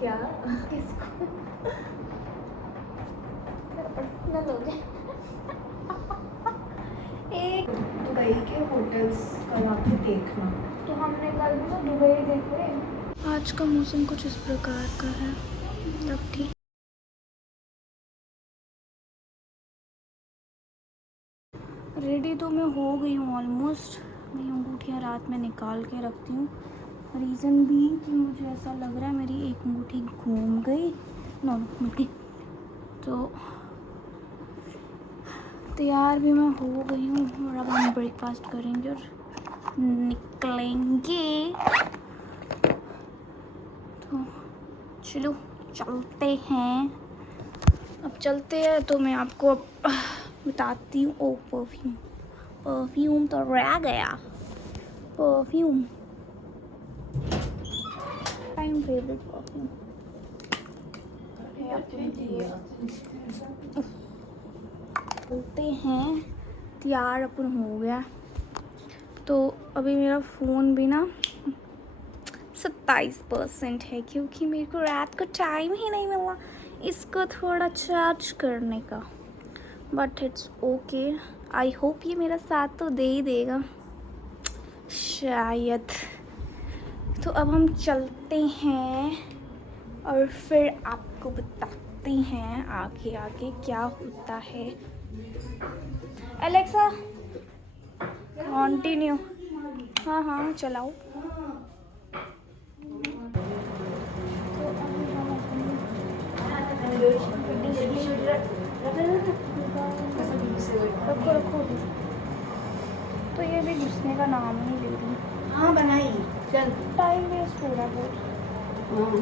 क्या किसको पर्सनल हो गया। एक दुबई के होटल्स कल आके देखना। तो हमने कल भी तो दुबई देखे। आज का मौसम कुछ इस प्रकार का है। तब ठीक रेडी तो मैं हो गई हूँ ऑलमोस्ट। मैं अंगूठियाँ रात में निकाल के रखती हूँ। रीज़न भी कि मुझे ऐसा लग रहा है मेरी एक अंगूठी घूम गई, नो मिल गई। तो तैयार भी मैं हो गई हूँ और अब हम ब्रेकफास्ट करेंगे और निकलेंगे। तो चलो चलते हैं। अब चलते हैं तो मैं आपको अब बताती हूँ। ओ परफ्यूम तो रह गया। परफ्यूम टाइम फेवरेट परफ्यूम चलते हैं। तैयार अपन हो गया। तो अभी मेरा फ़ोन भी ना 27% है क्योंकि मेरे को रात को टाइम ही नहीं मिला इसको थोड़ा चार्ज करने का। But it's okay. I hope ये मेरा साथ तो दे ही देगा शायद। तो अब हम चलते हैं और फिर आपको बताते हैं आगे आगे क्या होता है। Alexa continue. हाँ हाँ चलाओ। रखो रखो। तो ये भी घुसने का नाम नहीं ले रही। हाँ बनाई चल। टाइम वेस्ट हो रहा है बहुत।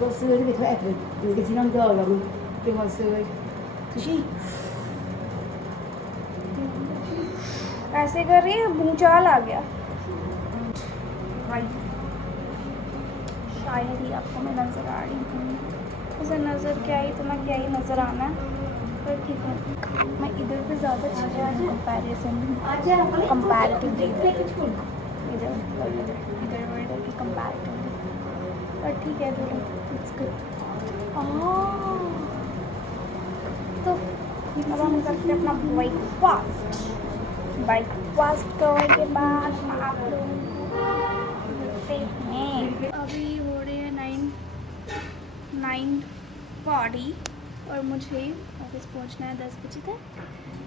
बस भी थोड़ा एक किसी नाम का होगा कि बस खुशी ऐसे कर रही है भूचाल आ गया। शायद ही आपको मैं नज़र आ रही हूँ। उसे नज़र क्या ही इतना क्या ही नज़र आना है। पर ठीक है मैं इधर पे ज़्यादा चीज़ें कंपैरिजन कंपैरेटिवली इधर की कंपैरेटिवली। पर ठीक है चलो इट्स गुड। तो अब हम करते हैं अपना ब्रेकफास्ट करने के बाद आप लोग मिलते हैं। अभी हो रहे हैं 9:40 और मुझे ऑफिस पहुंचना है 10 बजे तक।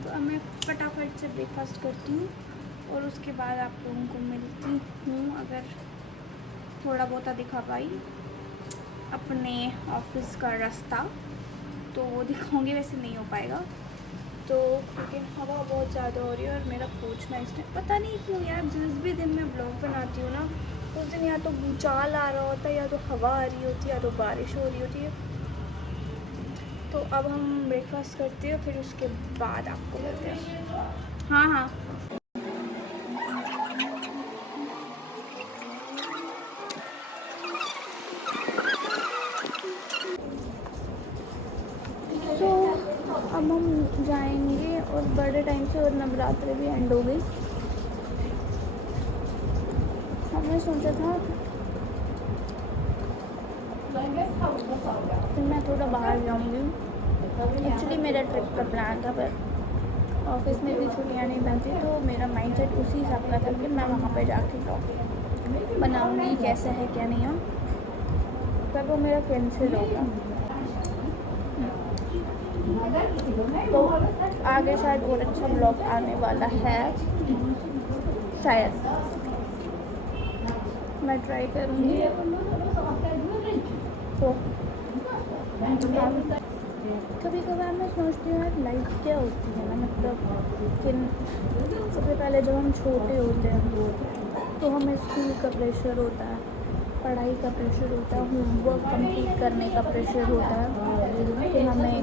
तो अब मैं फटाफट से ब्रेकफास्ट करती हूँ और उसके बाद आप लोगों को मिलती हूँ। अगर थोड़ा बहुत दिखा पाई अपने ऑफिस का रास्ता तो वो दिखाऊंगी, वैसे नहीं हो पाएगा तो क्योंकि हवा बहुत ज़्यादा हो रही है और मेरा पहुंचना इस टाइम पता नहीं क्यों यार। जिस भी दिन मैं ब्लॉग बनाती हूँ ना उस दिन या तो भूचाल आ रहा होता है या तो हवा आ रही होती है या तो बारिश हो रही होती है। तो अब हम ब्रेकफास्ट करते हैं फिर उसके बाद आपको मिलते हैं। हाँ हाँ तो अब हम जाएंगे और बड़े टाइम से और नवरात्रि भी एंड हो गई। हमने सोचा था फिर मैं थोड़ा बाहर जाऊंगी। एक्चुअली मेरा ट्रिप का प्लान था पर ऑफिस में इतनी छुट्टियाँ नहीं बनती तो मेरा माइंडसेट उसी हिसाब का था कि मैं वहाँ पे जाके ब्लॉग बनाऊंगी कैसा है क्या नहीं है। पर वो मेरा कैंसिल हो गया। तो आगे शायद और अच्छा ब्लॉग आने वाला है शायद। मैं ट्राई करूँगी। तो कभी कभार मैं सोचती हूँ यार लाइफ क्या होती है ना, मतलब कि सबसे पहले जब हम छोटे होते हैं तो हमें स्कूल का प्रेशर होता है, पढ़ाई का प्रेशर होता है, होमवर्क कंप्लीट करने का प्रेशर होता है कि हमें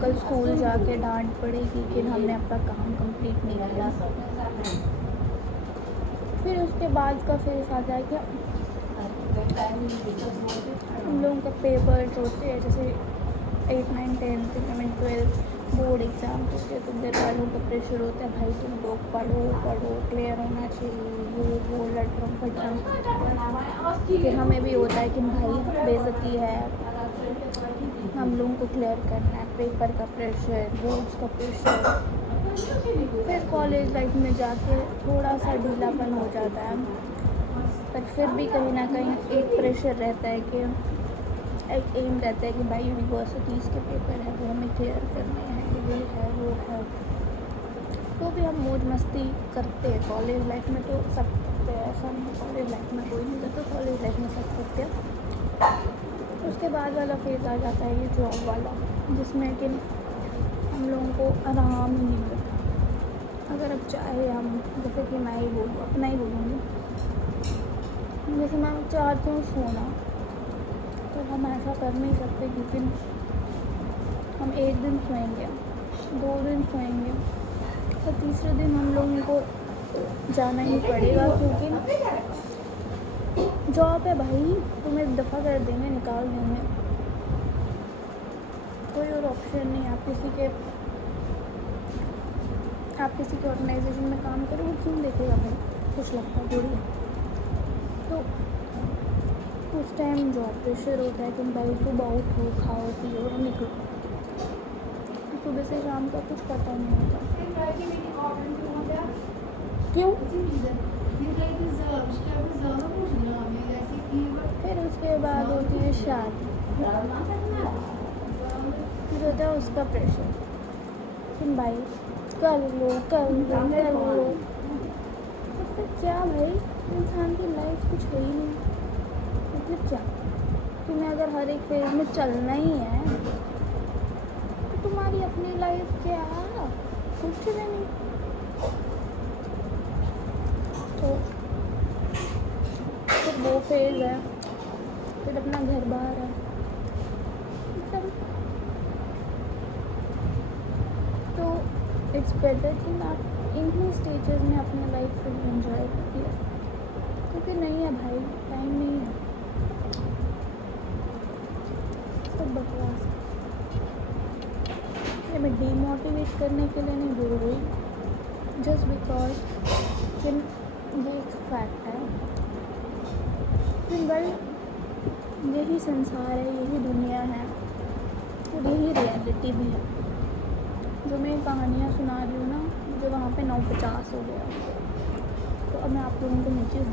कल स्कूल जाके डांट पड़ेगी कि हमने अपना काम कंप्लीट नहीं किया। फिर उसके बाद का फेस आता है कि हम लोगों का पेपर्स होते हैं जैसे 8, 9, 10, 11, 12 बोर्ड एग्ज़ाम होते हैं तो घर वालों का प्रेशर होता है भाई तुम लोग पढ़ो क्लियर होना चाहिए, वो लटरम फटरम। फिर हमें भी होता है कि भाई बेइज्जती है, हम लोगों को क्लियर करना है, पेपर का प्रेशर, बोर्ड्स का प्रेशर। फिर कॉलेज लाइफ में जाके थोड़ा सा ढीलापन हो जाता है, पर फिर भी कहीं ना कहीं एक प्रेशर रहता है कि एक एम रहता है कि भाई यूनिवर्सिटीज़ के पेपर है वो हमें क्लियर करने हैं, ये है वो है। तो भी हम मौज मस्ती करते हैं कॉलेज लाइफ में, तो सब करते हैं, ऐसा नहीं कॉलेज लाइफ में कोई नहीं करता, कॉलेज लाइफ में सब करते हैं। उसके बाद वाला फेज़ आ जाता है ये जॉब वाला, जिसमें कि हम लोगों को आराम ही नहीं मिलता। अगर अब चाहे हम, जैसे कि मैं ही बोलूँ, अपना ही बोलूँगी, जैसे मैं चाहती हूँ सोना, तो हम ऐसा कर नहीं सकते, क्योंकि हम एक दिन सोएंगे, 2 दिन सोएंगे, तो तीसरे दिन हम लोगों को जाना ही पड़ेगा, क्योंकि जॉब है भाई, तुम्हें दफ़ा कर देंगे, निकाल देंगे, कोई और ऑप्शन नहीं। आप किसी के ऑर्गेनाइजेशन में काम करो, वो क्यों देखेगा भाई, कुछ लगता है थोड़ी है। तो उस टाइम जॉब प्रेशर होता है कि भाई सुबह उठो, खाओ पियो और निकलो, सुबह से शाम का कुछ पता नहीं होता। क्यों? फिर उसके बाद होती है शादी, फिर होता है उसका प्रेशर कि भाई कर लो कर लो कर लो। तो फिर क्या भाई, इंसान की लाइफ कुछ है ही नहीं, तो फिर क्या? तुम्हें अगर हर एक फेज में चलना ही है, तो तुम्हारी अपनी लाइफ क्या है, कुछ भी नहीं। तो फिर वो फेज है, फिर अपना घर बार है, मतलब तो इट्स बेटर कि आप इन्हीं स्टेजेस में अपनी लाइफ फुल एंजॉय करिए, क्योंकि नहीं है भाई, टाइम नहीं है, सब बकवास। ये मैं डीमोटिवेट करने के लिए नहीं बोल रही, जस्ट बिकॉज कि ये एक फैक्ट है कि भाई यही संसार है, यही दुनिया है और यही रियलिटी भी है। जो मैं कहानियाँ सुना रही हूँ ना, मुझे वहाँ पे 9:50 हो गया, तो अब मैं आप लोगों को मिलती हूँ।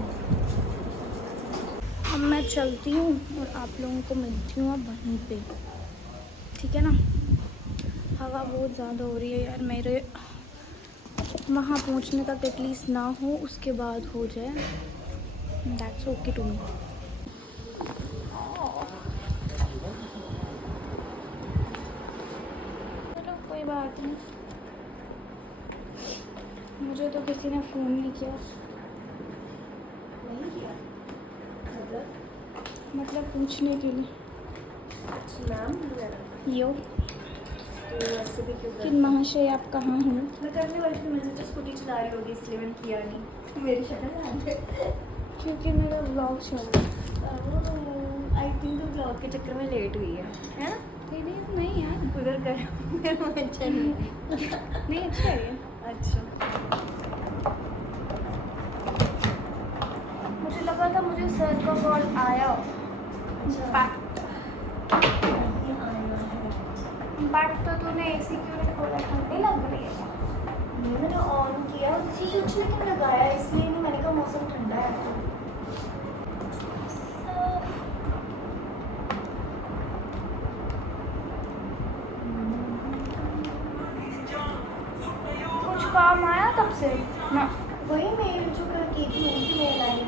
अब मैं चलती हूँ और आप लोगों को मिलती हूँ अब वहीं पे, ठीक है ना। हवा बहुत ज़्यादा हो रही है यार, मेरे वहाँ पहुँचने तक एटलीस्ट ना हो, उसके बाद हो जाए, दैट्स ओके टू मी। चलो कोई बात नहीं, मुझे तो किसी ने फ़ोन नहीं किया। नहीं किया मतलब पूछने के लिए नाम वगैरह यो तो वैसे भी क्यों कि महाशय आप कहाँ हैं। मैं करने वाली थी, मुझे तो स्कूटी चला रही होगी इसलिए मैंने किया नहीं। मेरी शक्ल क्योंकि मेरा व्लॉग चल रहा है। आई थिंक ब्लॉग के चक्कर में लेट हुई है ना। दीदी नहीं यार, उधर कर मेरा अच्छा नहीं नहीं अच्छा है। अच्छा मुझे लगा था मुझे सर का कॉल आया, बट तो तूने एसी क्यों नहीं खोला, ठंडी लग रही है। मैंने ऑन किया उसी स्विच लेकिन लगाया इसलिए नहीं, मैंने कहा मौसम ठंडा है कुछ काम आया तब से ना। वही मेल जो कल की थी उनकी मेल आई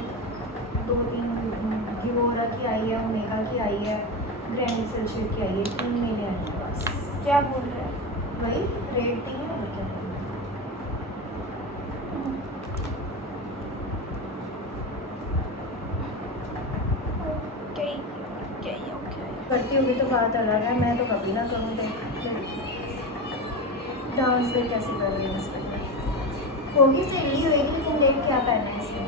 2-3 गिवोरा की आई है, ओमेगा की आई है, ग्रैंड सेल्शियर की आई है, 3 मेलें आई हैं बस। क्या बोल रहे हैं? वही रेटिंग है और क्या करती होगी तो बात अलग है, मैं तो कभी ना करूँ। डांस देख कैसे कर रही हूँ इस पर होगी सहेली होगी, लेकिन देख क्या पहना है इसमें।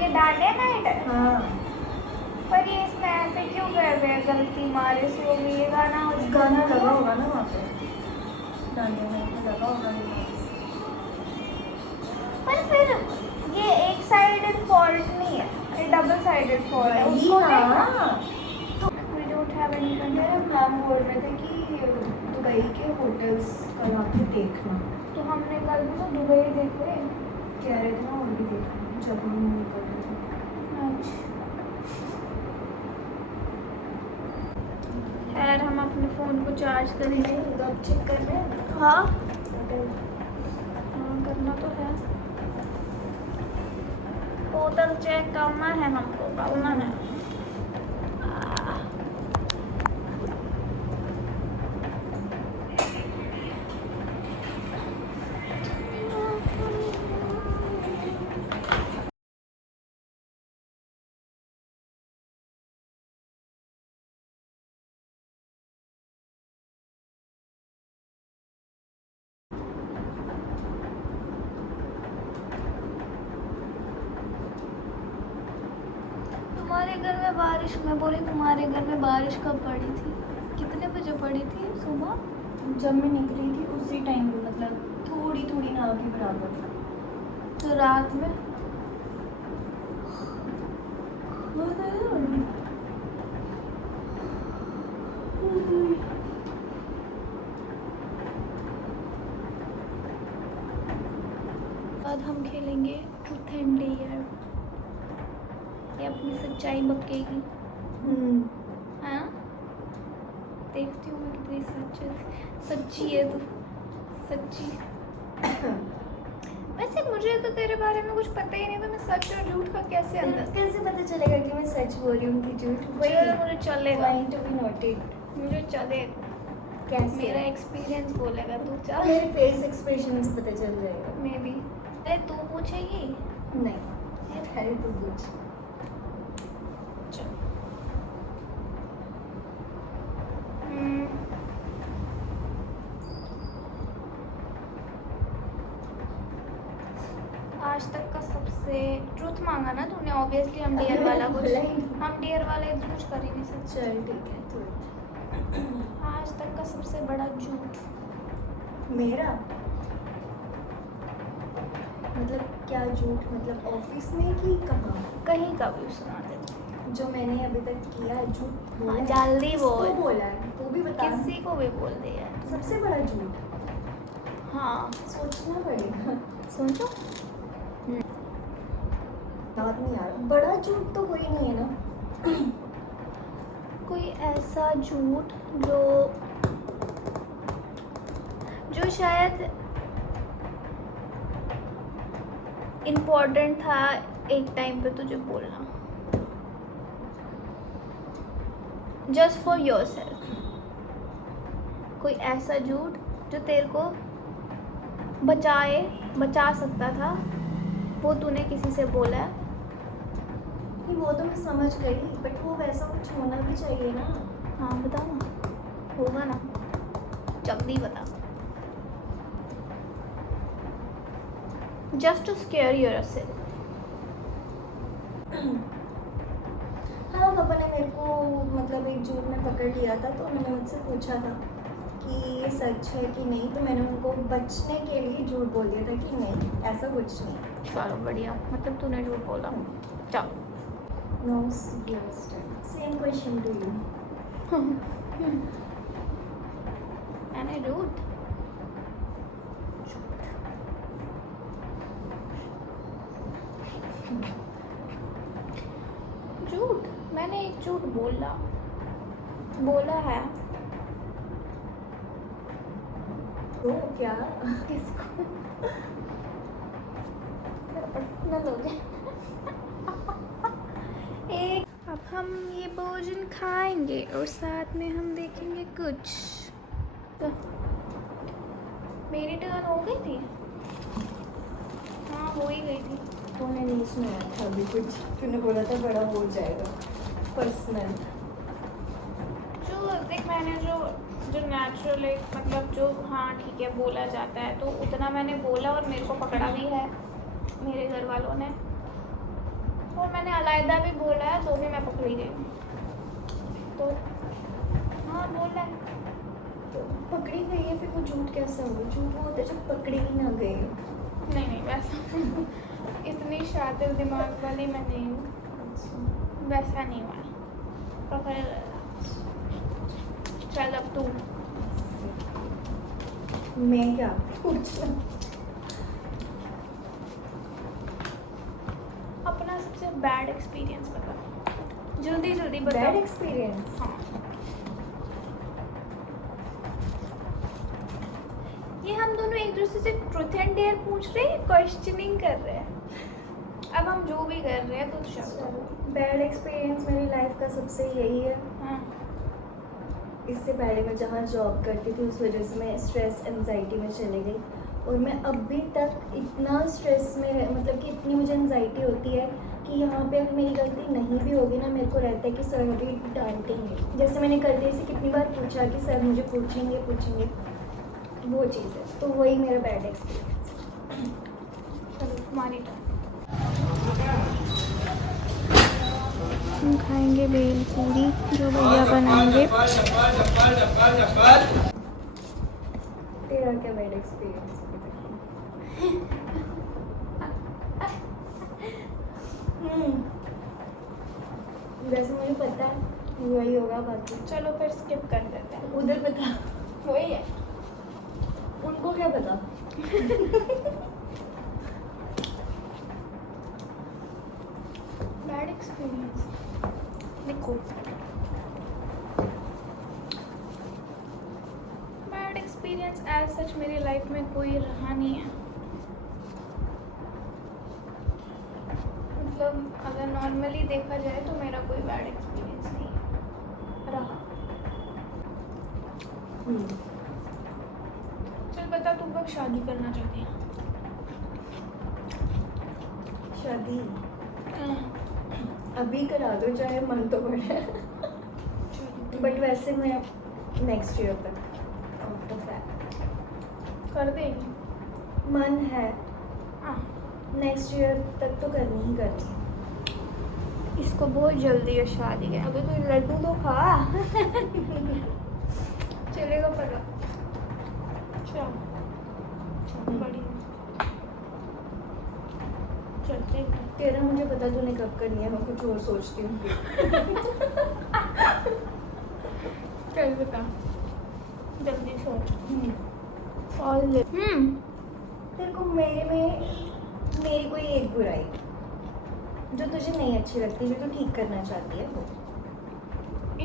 ये डायनामाइट। हाँ पर ये इसमें ऐसे क्यों कर रहे हैं, गलती मारे से होगी। ये गाना गाना लगा होगा ना वहाँ पे, डांडिया में लगा होगा। डेट फॉर है वही उसको ना। तो वी डोंट हैव एनी मेरा मैम बोल रहे थे कि दुबई के होटल्स का आके देखना, तो हमने कल भी तो दुबई देखे। कह रहे थे ना और भी देखना जब हम निकल रहे थे। अच्छा खैर हम अपने फ़ोन को चार्ज करेंगे। तो अब चेक कर रहे हैं हाँ होटल। हाँ करना तो है, होटल चेक करना है हमको, करना है। तुम्हारे घर में बारिश, मैं बोली तुम्हारे घर में बारिश कब पड़ी थी, कितने बजे पड़ी थी? सुबह जब मैं निकली थी उसी टाइम पे, मतलब थोड़ी थोड़ी ना के बराबर था। तो रात में बाद हम खेलेंगे ट्रूथ एंड डेयर। ये अपनी सच्चाई बकेगी। हाँ देखती हूँ मैं कितनी सच्ची है तू, सच्ची। वैसे मुझे तो तेरे बारे में कुछ पता ही नहीं, तो मैं सच और झूठ का कैसे अंदाज? कैसे पता चलेगा कि मैं सच बोल रही हूँ कि झूठ? मुझे चलेगा, Going to be noted। मुझे चलेगा, कैसे? मेरा एक्सपीरियंस बोलेगा। तू चल, मेरे फेस एक्सप्रेशन से पता चल जाएगा। May be. अरे तू पूछेगी? नहीं अरे तू पूछ। चल। आज तक का सबसे ट्रूथ मांगा ना तूने, ऑब्वियसली हम डियर वाला कुछ, हम डियर वाले कुछ कर ही नहीं सकते। चल ठीक है तो। आज तक का सबसे बड़ा झूठ? मेरा मतलब क्या झूठ, मतलब ऑफिस में कि कहाँ? कहीं का भी सुना दे, जो मैंने अभी तक किया झूठ बोला हाँ, है? जल्दी किसको बोल। बोला है वो भी बता। किसी को भी बोल दे यार। सबसे बड़ा झूठ हाँ सोचना पड़ेगा। सोचो। याद नहीं आ रहा। बड़ा झूठ तो कोई नहीं है ना। कोई ऐसा झूठ जो शायद इम्पोर्टेंट था एक टाइम पे तुझे बोलना, जस्ट फॉर योर सेल्फ। कोई ऐसा झूठ जो तेरे को बचा सकता था, वो तूने किसी से बोला है। नहीं वो तो मैं समझ गई, बट वो वैसा कुछ होना भी चाहिए ना। हाँ बता ना, होगा ना, जल्दी बता। Just to scare yourself. हाँ पापा ने मेरे को मतलब एक झूठ में पकड़ लिया था, तो उन्होंने मुझसे पूछा था कि ये सच है कि नहीं, तो मैंने उनको बचने के लिए झूठ बोल दिया था कि नहीं ऐसा कुछ नहीं। चलो बढ़िया, मतलब तूने झूठ बोला। चलो। No same question to you. मैंने झूठ मैंने एक झूठ बोला है। तो क्या? किसको? पर्सनल हो जाए। एक अब हम ये भोजन खाएंगे और साथ में हम देखेंगे कुछ। तो मेरी टर्न हो गई थी। हाँ हो ही गई थी। तूने नहीं सुनाया था अभी कुछ, तूने बोला था बड़ा हो जाएगा पर्सनल। जो देख मैंने जो नेचुरल एक मतलब जो हाँ ठीक है बोला जाता है, तो उतना मैंने बोला और मेरे को पकड़ा भी है मेरे घर वालों ने, और मैंने अलहदा भी बोला है तो भी मैं पकड़ी गई। तो हाँ बोला है। तो पकड़ी गई है, फिर वो झूठ कैसा होगा? झूठ वो होता है जब पकड़ी ही ना गई हो। नहीं वैसा इतनी शातिर दिमाग वाली मैं नहीं हूँ। वैसा नहीं हुआ पकड़। चल अब तू। मैं क्या पूछना? अपना सबसे बैड एक्सपीरियंस बता, जल्दी जल्दी बता। Bad experience? हाँ, ये हम दोनों एक दूसरे से ट्रूथ एंड डेयर पूछ रहे हैं, क्वेश्चनिंग कर रहे हैं। अब हम जो भी कर रहे हैं तो चलो। बैड एक्सपीरियंस मेरी लाइफ का सबसे यही है। हाँ, इससे पहले मैं जहाँ जॉब करती थी उस वजह से मैं स्ट्रेस एंजाइटी में चली गई, और मैं अभी तक इतना स्ट्रेस में, मतलब कि इतनी मुझे एंजाइटी होती है कि यहाँ पे अगर मेरी गलती नहीं भी होगी ना, मेरे को रहता है कि सर अभी डांटेंगे। जैसे मैंने गलती से कितनी बार पूछा कि सर मुझे पूछेंगे, वो चीज़ है। तो वही मेरा बैड एक्सपीरियंस है। चलो तुम्हारी टर्न। हम खाएंगे भेल पूरी जो भैया बनाएंगे। तेरा क्या बैड एक्सपीरियंस? वैसे मुझे पता है वही होगा, बाकी चलो फिर स्किप कर देते हैं। उधर पता, वही है। उनको क्या पता? बैड एक्सपीरियंस लिखो। बैड एक्सपीरियंस एज सच मेरी लाइफ में कोई रहा नहीं है। मतलब अगर नॉर्मली देखा जाए तो मेरा कोई बैड एक्सपीरियंस नहीं है रहा। चल बता, तू कब शादी करना चाहती है? शादी अभी करा दो, चाहे मन तो बढ़े। बट वैसे मैं नेक्स्ट ईयर तक आफ्टर दैट कर देगी। मन है, हाँ, नेक्स्ट ईयर तक तो करनी ही करनी है। इसको बहुत जल्दी है शादी है। अभी तो लड्डू तो खा। चलेगा पता। चल बढ़िया, चलते हैं। तेरा मुझे पता तूने कब करनी है, मैं कुछ और सोचती हूँ। चल बता, जल्दी सोच। और ले। तेरे को मेरे में मेरी कोई एक बुराई जो तुझे नहीं अच्छी लगती, जो तू ठीक करना चाहती है, वो?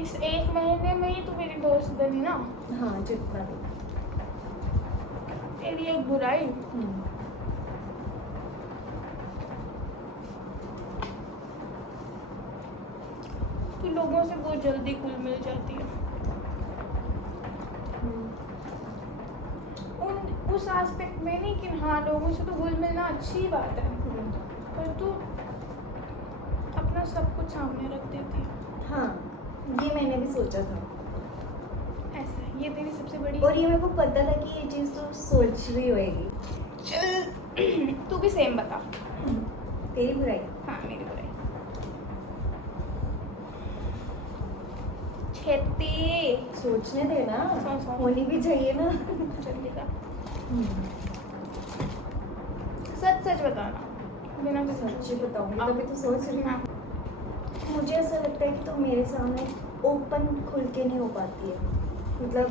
इस एक महीने में ही तो मेरी दोस्त बनी ना। हाँ, जितना भी। तेरी एक बुराई? तू लोगों से बहुत जल्दी घुल मिल जाती है। उस एस्पेक्ट में नहीं कि हाँ लोगों से तो घुल मिलना अच्छी बात है, पर तू अपना सब कुछ सामने रख देती है। हाँ, ये मैंने भी सोचा था, ऐसा ये तेरी सबसे बड़ी। और ये मेरे को पता था कि ये चीज़ तो सोच रही होएगी। चल तू भी सेम बता। तेरी बुराई? हाँ मेरी बुराई। खेती सोचने देना, सोच। होनी भी चाहिए ना। जल्दी का सच सच बताना, बिना किसी सच्ची बताऊंगी तभी तो सोच रही हाँ। हूँ। मुझे ऐसा लगता है कि तुम मेरे सामने ओपन खुल के नहीं हो पाती है, मतलब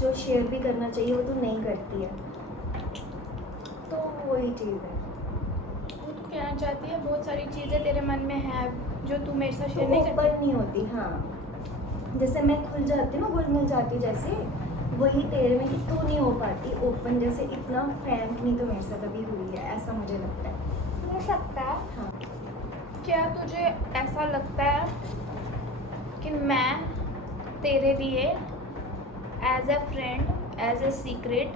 जो शेयर भी करना चाहिए वो तो नहीं करती है, तो वही चीज़ है। वो तू कहना चाहती है बहुत सारी चीज़ें तेरे मन में है जो तू मेरे साथ तो शेयर नहीं करती। ओपन नहीं होती। हाँ, जैसे मैं खुल जाती हूँ ना, घुल मिल जाती, जैसे वही तेरे में कि तू नहीं हो पाती ओपन, जैसे इतना फ्रैंक नहीं तो मेरे साथ अभी हुई है, ऐसा मुझे लगता है। हो सकता है। हाँ, क्या तुझे ऐसा लगता है कि मैं तेरे लिए as a friend, as a secret,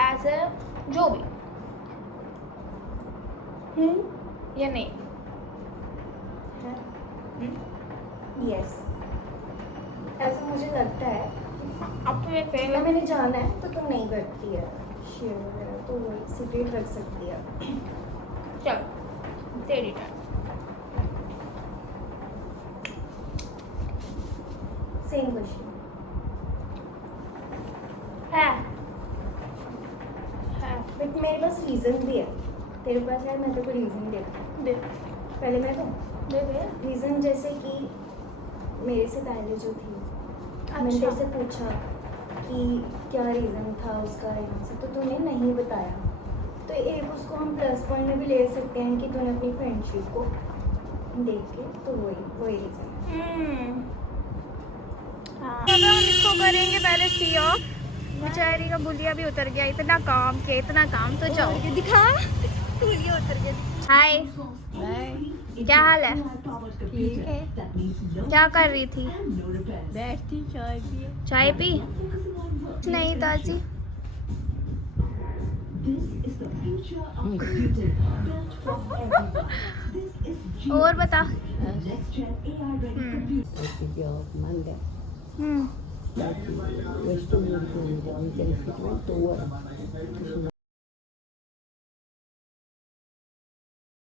as a जो भी हूँ या नहीं? यस, ऐसा मुझे लगता है। अब तुम्हें जितना फेल मैंने जाना है तो तुम नहीं करती है शेयर वगैरह, तो वही सीक्रेट रख सकती है। चल तेरी टर्न। सेम क्वेश्चन है बट मेरे पास रीज़न भी है। तेरे पास है, मैं तेरे को रीज़न देती हूँ। दे। पहले मैं कहूँ रीज़न, जैसे कि मेरे से पहले जो थी मैंने तेरे से पूछा कि क्या रीज़न था उसका यहाँ से, तो तूने नहीं बताया। तो एक उसको हम प्लस पॉइंट में भी ले सकते हैं कि तूने अपनी फ्रेंडशिप को देख के, तो वही रीज़न है। अब हम इसको करेंगे पहले सी ऑफ। बेचारी का बुलिया भी उतर गया, इतना काम किया, इतना काम। तो जाओ दिखा, बुलिया उतर गया। हाय, क्या हाल है? ठीक है। क्या कर रही थी? बैठती चाय पिए। चाय पी? नहीं ताजी। और बता।